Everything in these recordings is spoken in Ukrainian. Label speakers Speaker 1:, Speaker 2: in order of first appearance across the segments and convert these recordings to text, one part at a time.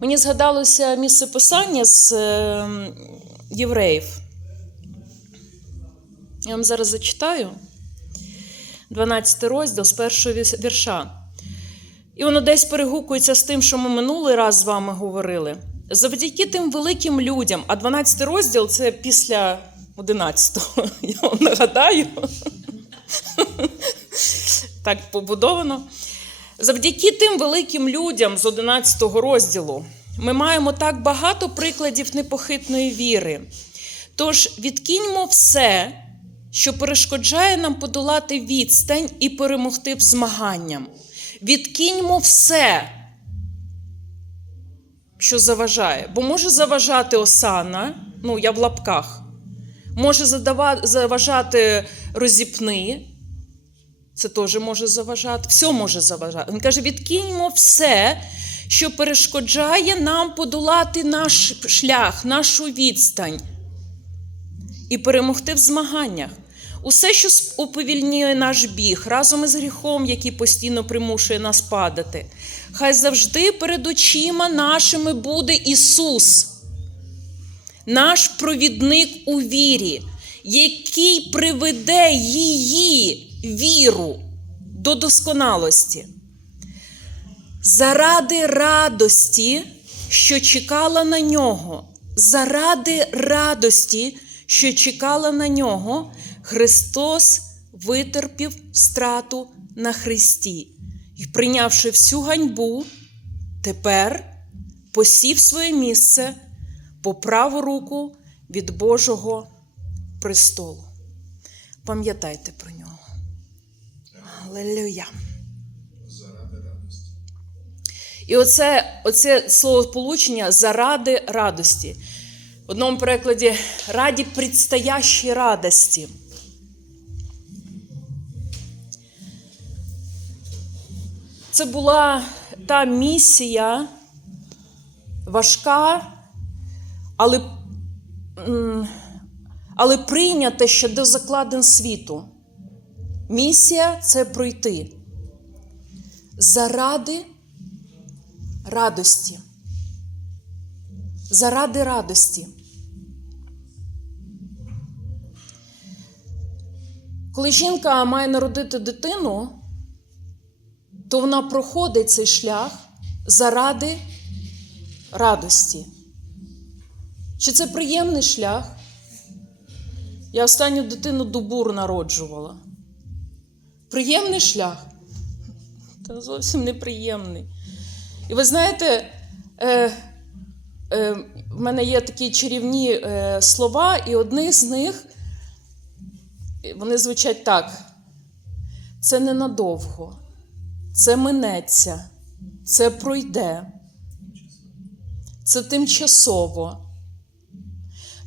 Speaker 1: Мені згадалося місце писання з е, євреїв. Я вам зараз зачитаю 12 розділ з першого вірша. І воно десь перегукується з тим, що ми минулий раз з вами говорили. Завдяки тим великим людям, а 12 розділ це після 11-го, я вам нагадаю. Так побудовано. Завдяки тим великим людям з 11 розділу ми маємо так багато прикладів непохитної віри. Тож відкиньмо все, що перешкоджає нам подолати відстань і перемогти в змаганням. Відкиньмо все, що заважає. Бо може заважати осана, ну я в лапках, може заважати розіпни, це теж може заважати, все може заважати. Він каже: відкиньмо все, що перешкоджає нам подолати наш шлях, нашу відстань і перемогти в змаганнях. Усе, що уповільнює наш біг, разом із гріхом, який постійно примушує нас падати. Хай завжди перед очима нашими буде Ісус, наш провідник у вірі, який приведе її віру до досконалості. Заради радості, що чекала на нього, заради радості, що чекала на нього, Христос витерпів страту на Христі і, прийнявши всю ганьбу, тепер посів своє місце по праву руку від Божого престолу. Пам'ятайте про нього. Аллилуйя. І оце, оце словосполучення заради радості. В одному перекладі раді предстоящей радості. Це була та місія важка, але, але прийнята ще до закладин світу. Місія це пройти заради радості. Заради радості. Коли жінка має народити дитину, то вона проходить цей шлях заради радості. Чи це приємний шлях? Я останню дитину дубур народжувала. Приємний шлях? Та зовсім неприємний. І ви знаєте, е, е, в мене є такі чарівні е, слова, і одне з них е, вони звучать так: це ненадовго, це минеться, це пройде, це тимчасово.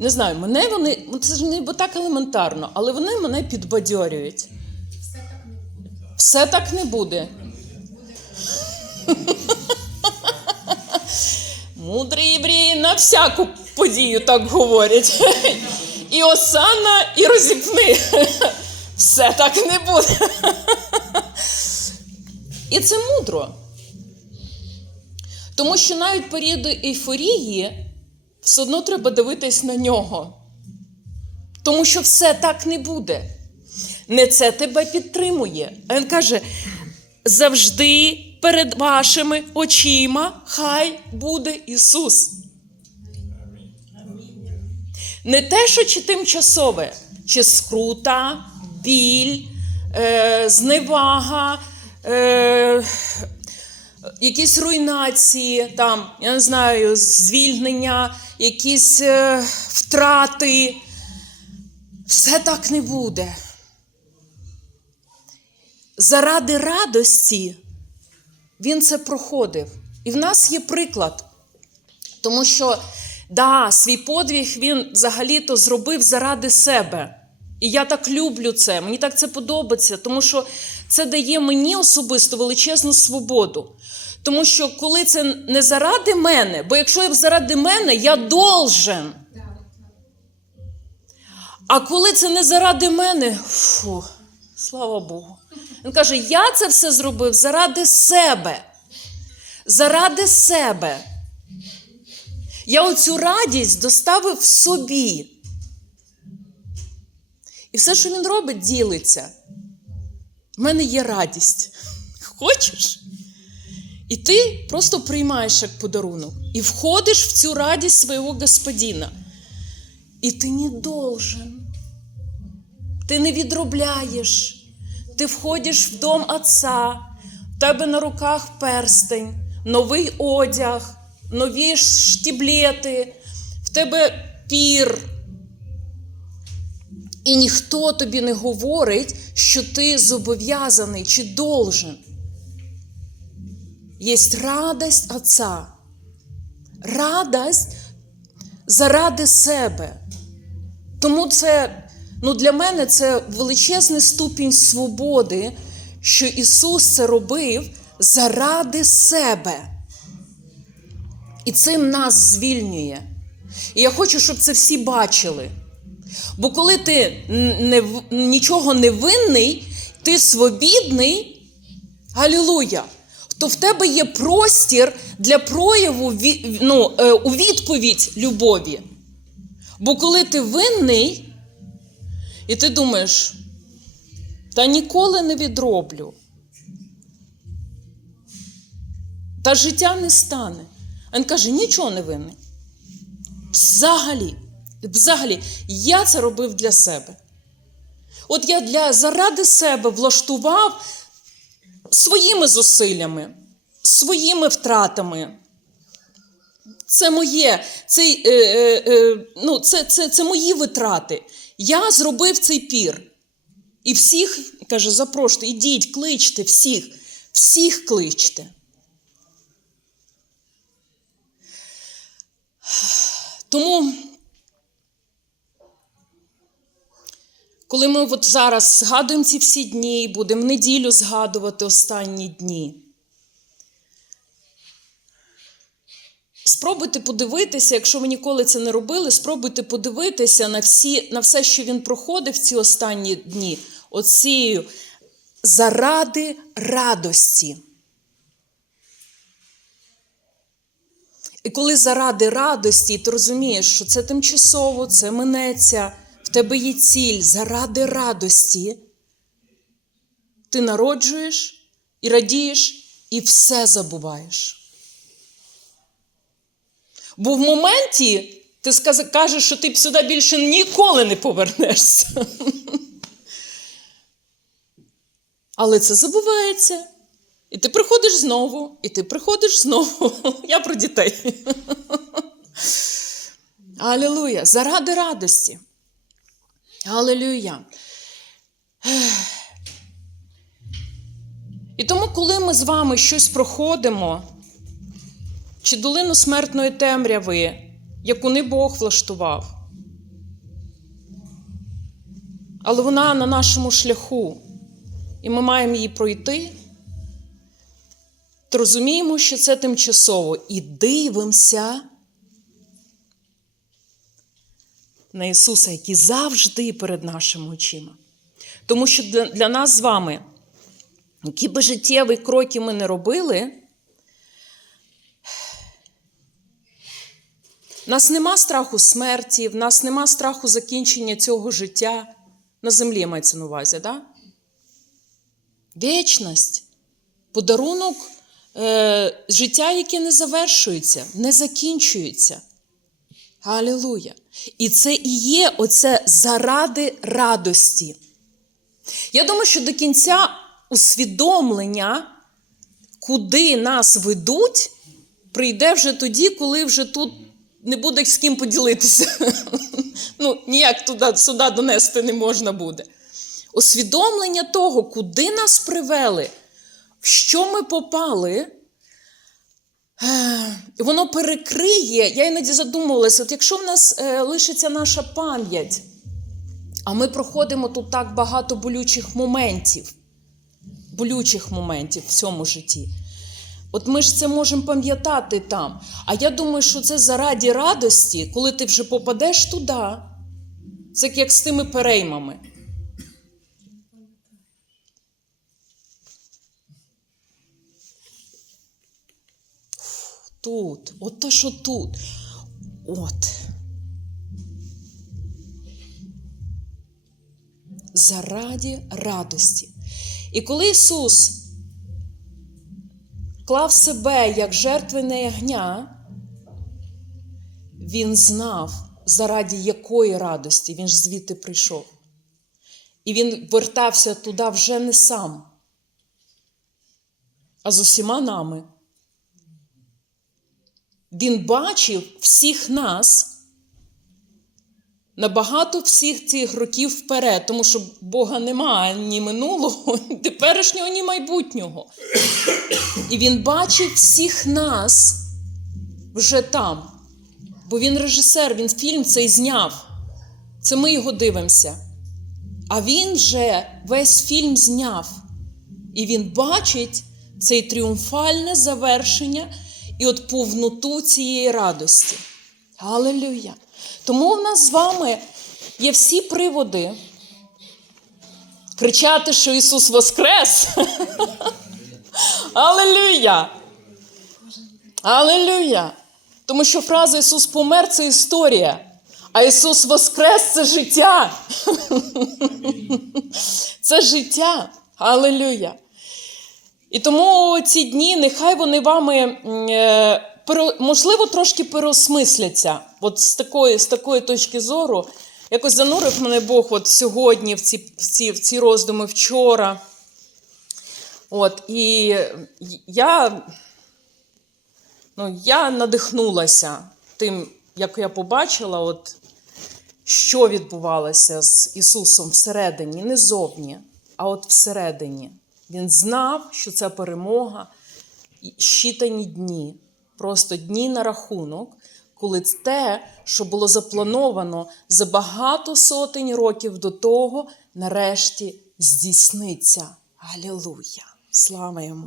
Speaker 1: Не знаю, мене вони, ну, це ж не так елементарно, але вони мене підбадьорюють. Все так не буде. Мудрий євреї на всяку подію так говорять. І осана, і розіпни. Все так не буде. І це мудро. Тому що навіть періоди ейфорії все одно треба дивитись на нього. Тому що все так не буде. Не це тебе підтримує. А він каже: завжди перед вашими очима хай буде Ісус. Не те, що чи тимчасове, чи скрута, біль, е, зневага, е, якісь руйнації, там, я не знаю, звільнення, якісь е, втрати. Все так не буде. Заради радості він це проходив. І в нас є приклад. Тому що, да, свій подвиг він взагалі-то зробив заради себе. І я так люблю це, мені так це подобається, тому що це дає мені особисто величезну свободу. Тому що коли це не заради мене, бо якщо я заради мене, я должен. А коли це не заради мене, фу, слава Богу. Він каже: я це все зробив заради себе. Заради себе. Я оцю радість доставив собі. І все, що він робить, ділиться. У мене є радість. Хочеш? І ти просто приймаєш як подарунок і входиш в цю радість свого господина. І ти не должен. Ти не відробляєш. Ти входиш в дом Отця, в тебе на руках перстень, новий одяг, нові штіблети, в тебе пір. І ніхто тобі не говорить, що ти зобов'язаний чи должен. Є радость Отця. Радость заради себе. Тому це, ну, для мене це величезний ступінь свободи, що Ісус це робив заради себе. І цим нас звільнює. І я хочу, щоб це всі бачили. Бо коли ти не, нічого не винний, ти свобідний, галілуя, то в тебе є простір для прояву ну, е, у відповідь любові. Бо коли ти винний, і ти думаєш, та ніколи не відроблю, та життя не стане. А він каже, нічого не винний. Взагалі, взагалі, я це робив для себе. От я для, заради себе влаштував своїми зусиллями, своїми втратами. Це моє, це, е, е, е, ну, це, це, це мої витрати. Я зробив цей пір. І всіх, каже, запрошуйте, ідіть, кличте всіх, всіх кличте. Тому, коли ми от зараз згадуємо ці всі дні будемо неділю згадувати останні дні, спробуйте подивитися, якщо ви ніколи це не робили, спробуйте подивитися на, всі, на все, що він проходив ці останні дні, оцією заради радості. І коли заради радості, ти розумієш, що це тимчасово, це минеться, в тебе є ціль заради радості, ти народжуєш і радієш, і все забуваєш. Бо в моменті ти кажеш, що ти сюди більше ніколи не повернешся. Але це забувається. І ти приходиш знову, і ти приходиш знову. Я про дітей. Алілуя! Заради радості. Алілуя. І тому, коли ми з вами щось проходимо, чи долину смертної темряви, яку не Бог влаштував, але вона на нашому шляху, і ми маємо її пройти, то розуміємо, що це тимчасово, і дивимося на Ісуса, який завжди перед нашими очима. Тому що для, нас з вами, які би життєві кроки ми не робили, нас нема страху смерті, в нас нема страху закінчення цього життя на землі мається на увазі, да? Вічність, подарунок е, життя, яке не завершується, не закінчується. Алілуя! І це і є оце заради радості. Я думаю, що до кінця усвідомлення, куди нас ведуть, прийде вже тоді, коли вже тут не буде з ким поділитися. Ну, ніяк туди, сюди донести не можна буде. Усвідомлення того, куди нас привели, в що ми попали, е, воно перекриє. Я іноді задумувалася, от якщо в нас е, лишиться наша пам'ять, а ми проходимо тут так багато болючих моментів, болючих моментів в цьому житті. От ми ж це можемо пам'ятати там. А я думаю, що це заради радості, коли ти вже попадеш туди. Це як з тими переймами. Тут, от те, що тут. От. Зараді радості. І коли Ісус клав себе як жертвене ягня, Він знав, заради якої радості він ж звідти прийшов. І він вертався туди вже не сам, а з усіма нами. Він бачив всіх нас набагато всіх цих років вперед, тому що Бога немає ні минулого, ні теперішнього, ні майбутнього. І він бачив всіх нас вже там. Бо він режисер, він фільм цей зняв. Це ми його дивимося. А він вже весь фільм зняв. І він бачить цей тріумфальне завершення і от повноту цієї радості. Алелюя! Тому в нас з вами є всі приводи кричати, що Ісус Воскрес. Алелюя! Алелюя! Тому що фраза Ісус помер це історія, а Ісус Воскрес це життя. Це життя. Алелюя! І тому ці дні, нехай вони вами, е, можливо, трошки переосмисляться. От з такої, з такої точки зору, якось занурив мене Бог от сьогодні, в ці, в ці, в ці роздуми вчора. От, і я, ну, я надихнулася тим, як я побачила, от, що відбувалося з Ісусом всередині, не зовні, а от всередині. Він знав, що це перемога, щитані дні, просто дні на рахунок, коли те, що було заплановано за багато сотень років до того, нарешті здійсниться. Алілуя! Слава йому!